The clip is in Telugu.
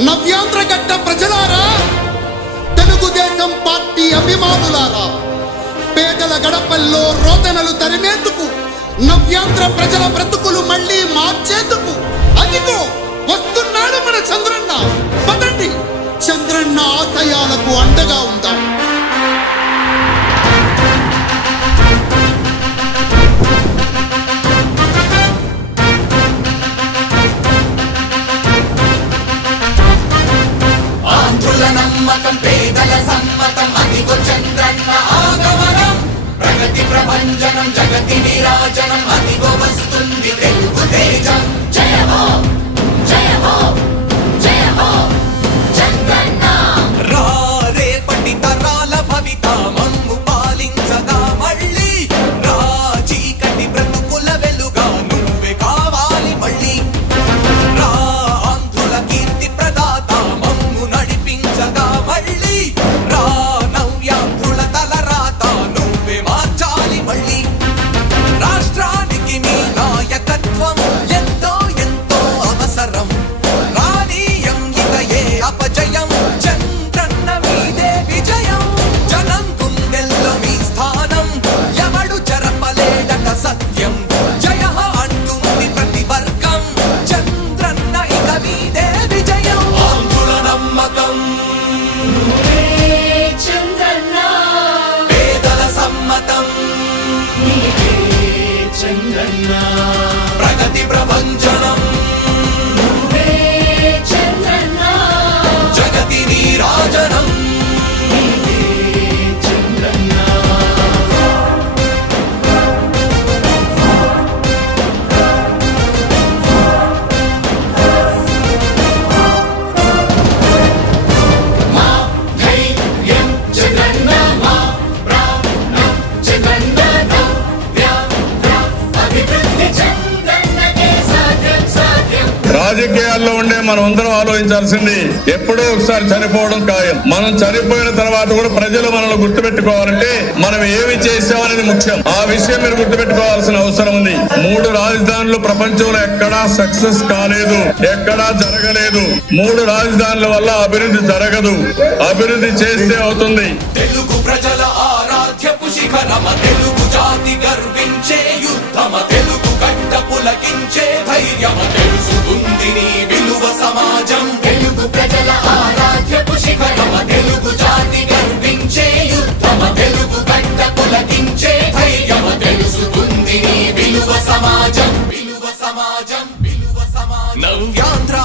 నవ్యాంధ్రగడ్డ ప్రజలారా, తెలుగుదేశం పార్టీ అభిమానులారా, పేదల గడపల్లో రోదనలు తరిమేందుకు, నవ్యాంధ్ర ప్రజల బ్రతుకులు మళ్ళీ మార్చేందుకు అదిగో వస్తున్నాడు మన చంద్రన్న. పదండి, చంద్రన్న ఆశయాలకు అండగా ఉందాం. ఆంధ్రుల నమ్మకం, పేదల సమ్మతం, అదిగో చంద్రన్న ఆగమనం. ప్రగతి ప్రభంజనం, జగతి నీరాజనం, అదిగో వస్తుంది తెలుగు తేజం. జయ హో, జయ హో, జయ హో చంద్రన్న. రా రేపటి తరాల భవిత మమ్ము పాలించగా మళ్ళీ, రా చీకటి బ్రతుకుల వెలుగా నువ్వే కావాలి మళ్ళీ. రా ఆంధ్రుల కీర్తి ప్రదాత మమ్ము నడిపించగా మళ్ళీ, రా నవ్యాంధ్రుల తలరాత నువ్వే మార్చాలి మళ్ళీ. రాష్ట్రానికి నీ నాయకత్వం ఎంతో ఎంతో అవసరం. రానీయం ఇక ఏ అపజయం, చంద్రన్న మీదే విజయం. జనం గుండెల్లో మీ స్థానం, ఎవడు జరపలేడట సత్యం. జయ అంటుంది ప్రతి వర్గం, చంద్రన్న ఇక మీదే విజయం. ఆంధ్రుల నమ్మకం చంద్రన్న, పేదల సమ్మతం చంద్రన్న, ప్రగతి ప్రభంజనం చంద్రన్న, జగతి నీరాజనం చంద్రన్న. మా ధైర్యం చంద్రన్న, మా ప్రాణం చంద్రన్న, అభివృద్ధి చంద్రన్నకే సాధ్యం సాధ్యం. రాజకీయాల్లో ఉండే మనం అందరం ఆలోచించాల్సింది, ఎప్పుడో ఒకసారి చనిపోవడం ఖాయం. మనం చనిపోయిన తర్వాత కూడా ప్రజలు మనల్ని గుర్తుపెట్టుకోవాలంటే మనం ఏమి చేసామనేది ముఖ్యం. ఆ విషయం మీరు గుర్తుపెట్టుకోవాల్సిన అవసరం ఉంది. 3 రాజధానులు ప్రపంచంలో ఎక్కడా సక్సెస్ కాలేదు, ఎక్కడా జరగలేదు. 3 రాజధానుల వల్ల అభివృద్ధి జరగదు, అభివృద్ధి చేస్తే అవుతుంది. తెలుగు ప్రజల ఆరాధ్యపు శిఖరమ, తెలుగు జాతి గర్వించే యుద్ధమ, తెలుగు గడ్డ పులకించే ధైర్యమ, తెలుసుకుంది నీ విలువ సమాజం. తెలుగు ప్రజల ఆరాధ్యపు శిఖరమ, తెలుగు జాతి గర్వించే యుద్ధమ, తెలుగు గడ్డ పులకించే ధైర్యమ, తెలుసుకుంది నీ విలువ సమాజం. విలువ సమాజం, విలువ సమాజం. నవ్యాంధ్ర